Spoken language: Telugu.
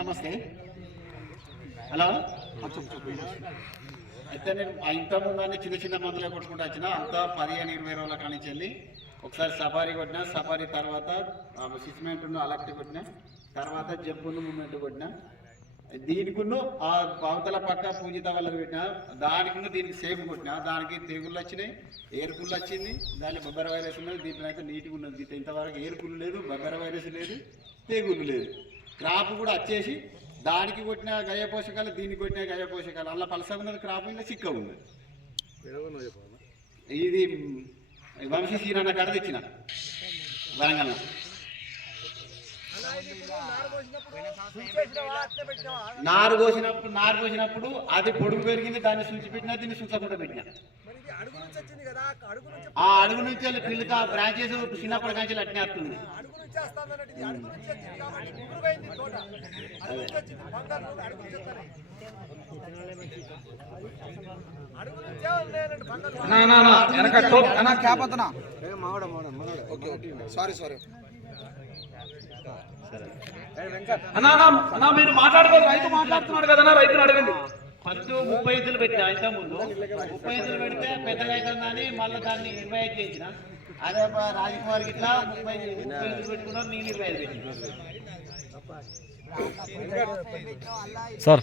నమస్తే. హలో. అయితే నేను ఇంతకుముందు చిన్న చిన్న మందులే కొట్టుకుంటూ వచ్చిన అంతా 15-20 రోజుల కానించి వెళ్ళి ఒకసారి సఫారీ కొట్టిన, సఫారీ తర్వాత సిస్మెంట్ను అలక్ట్ కొట్టిన, తర్వాత జబ్బును మూమెంట్ కొట్టిన, దీనికును ఆ అవతల పక్క పూజిత వాళ్ళకి పెట్టిన, దానికి దీనికి సేమ్ కొట్టిన, దానికి తెగుళ్ళు వచ్చినాయి, ఏరుకుళ్ళు వచ్చింది, దాని బొబ్బర వైరస్ ఉన్నది, దీంట్లో అయితే నీట్గా ఉన్నది. దీంట్లో ఇంతవరకు ఏరుకుళ్ళు లేదు, బొబ్బర వైరస్ లేదు, తెగుళ్ళు లేదు. క్రాప్ కూడా వచ్చేసి దానికి కొట్టిన గయ పోషకాలు, దీనికి కొట్టిన గయ పోషకాలు, అలా పలసగా ఉన్నది క్రాప్, ఇంకా చిక్క ఉన్నది. ఇది వంశీ సీరన్న కాడ తెచ్చిన వరంగల్. నారు పోసినప్పుడు అది పొడుగు పెరిగింది, దాన్ని సూచి పెట్టినా, దీన్ని సూచకుండా పెట్టినా. ఆ అడుగు నుంచి వెళ్ళి పిల్లక బ్రాంచెస్ చిన్నప్పటి నుంచి అట్నే వస్తుంది. మీరు మాట్లాడుకోవాలి, రైతు మాట్లాడుతున్నాడు కదా, రైతులు అడగండి. ఫస్ట్ 30 ఇసులు పెట్టిన, ఇంత ముందు 30 ఇసులు పెడితే పెద్దగా అవుతుందని మళ్ళీ దాన్ని 25 చేసిన. అదే రాజకుమారికి ఇట్లా 30 ఇసులు పెట్టుకున్నాం, నేను 25 పెట్టిన. సార్